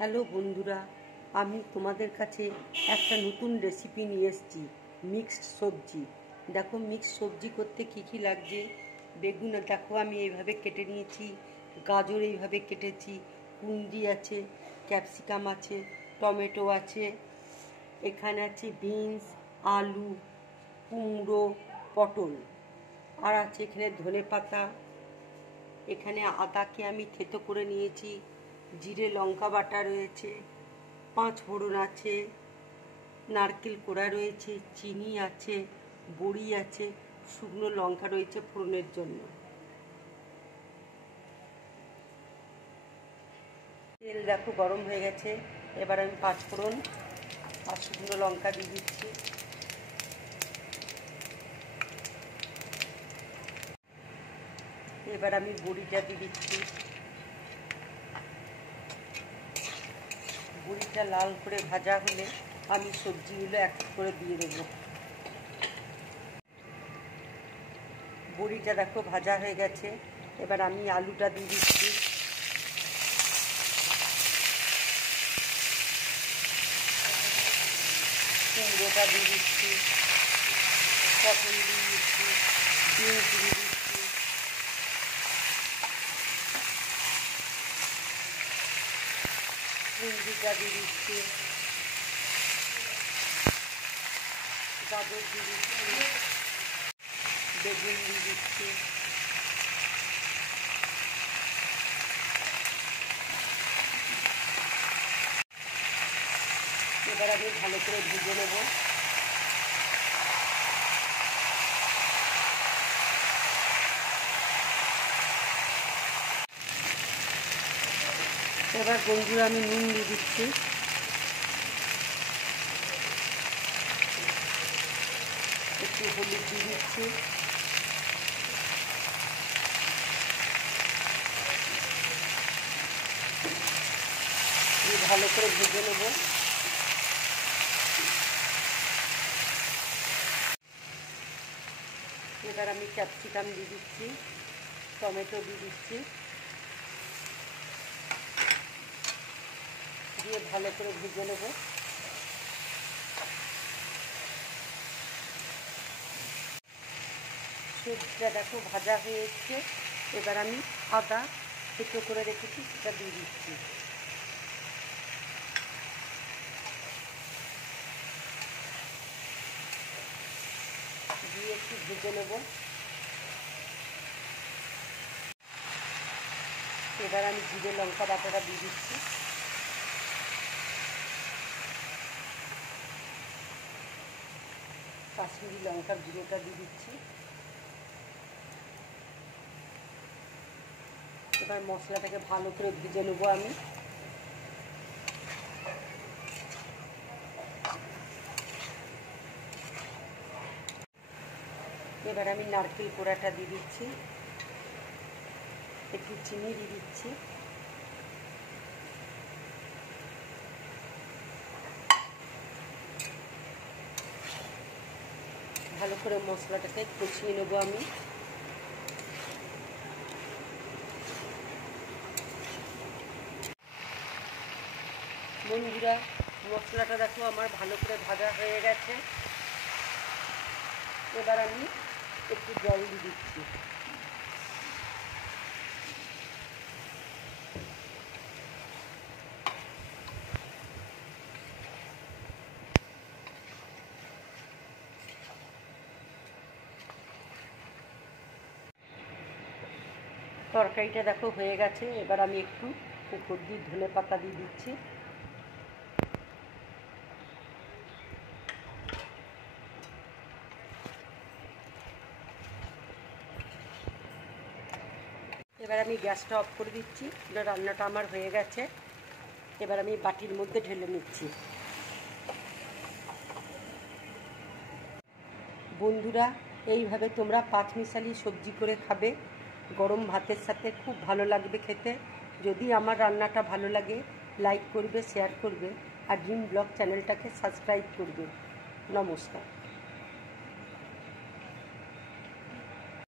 Hello বন্ধুরা, আমি তোমাদের কাছে একটা নতুন রেসিপি নিয়ে এসেছি। মিক্সড সবজি। দেখো মিক্সড সবজি করতে কী কী লাগছে। বেগুন দেখো আমি এইভাবে কেটে নিয়েছি, গাজর এইভাবে কেটেছি, কুঁদরি আছে, ক্যাপসিকাম আছে, টমেটো আছে, এখানে আছে বিনস, আলু, কুমড়ো, পটল, আর আছে এখানে ধনেপাতা। এখানে আদাকে আমি থেতো করে নিয়েছি, জিরে লঙ্কা বাটা রয়েছে, 5 ফোড়ন আছে, নারকেল কোড়া রয়েছে, চিনি আছে, বড়ি আছে, শুকনো লঙ্কা রয়েছে ফোড়নের জন্য। তেল দেখো গরম হয়ে গেছে, এবার আমি 5 ফোড়ন আর শুকনো লঙ্কা দিয়ে দিচ্ছি। এবার আমি বড়িটা দিয়ে দিচ্ছি। বড়িটা লাল করে ভাজা হলে আমি সবজিগুলো এক এক করে দিয়ে দেবো। বড়িটা দেখো ভাজা হয়ে গেছে, এবার আমি আলুটা দিয়ে দিচ্ছি। কুমড়োটা দিয়ে দিচ্ছি, পটল দিয়ে দিচ্ছি, বিনস দিয়ে দিচ্ছি, কুঁদরিটা দিয়ে দিচ্ছি, গাজর দিয়ে দিচ্ছি, বেগুন দিয়ে দিচ্ছি। এবার আমি ভালো করে ভেজে নেব। এবার বন্ধুরা আমি নুন দিয়ে দিচ্ছি, একটু হলুদ দিয়ে দিচ্ছি, ভালো করে ভেজে নেব। এবার আমি ক্যাপসিকাম দিয়ে দিচ্ছি, টমেটো দিয়ে দিচ্ছি, দিয়ে ভালো করে ভেজে নেব। সবজিটা দেখো ভাজা হয়ে এসছে, এবার আমি আদা থেতো করে রেখেছি সেটা দিয়ে দিচ্ছি। দিয়ে একটু ভেজে নেব। এবার আমি জিরে লঙ্কা বাটাটা দিয়ে দিচ্ছি। কাশ্মীরি লঙ্কার গুঁড়োটা দিয়ে দিচ্ছি। এবার মশলাটাকে ভালো করে ভেজে নেব আমি। এবার আমি নারকেল কোড়াটা দিয়ে দিচ্ছি, একটু চিনি দিয়ে দিচ্ছি, ভালো করে মশলাটাকে কষিয়ে নেব আমি। বন্ধুরা মশলাটা দেখো আমার ভালো করে ভাজা হয়ে গেছে, এবার আমি একটু জল দিয়ে দিচ্ছি। তরকারিটা দেখো হয়ে গেছে, এবার আমি একটু উপর দিয়ে ধনেপাতা দিয়ে দিচ্ছি। এবার আমি গ্যাসটা অফ করে দিচ্ছি। রান্নাটা আমার হয়ে গেছে, এবার আমি বাটির মধ্যে ঢেলে নিচ্ছি। বন্ধুরা এইভাবে তোমরা 5 মিশালি সবজি করে খাবে, গরম ভাতের সাথে খুব ভালো লাগবে খেতে। যদি আমার রান্নাটা ভালো লাগে লাইক করবে, শেয়ার করবে, আর ড্রিম ব্লগ চ্যানেলটাকে সাবস্ক্রাইব করবে। নমস্কার।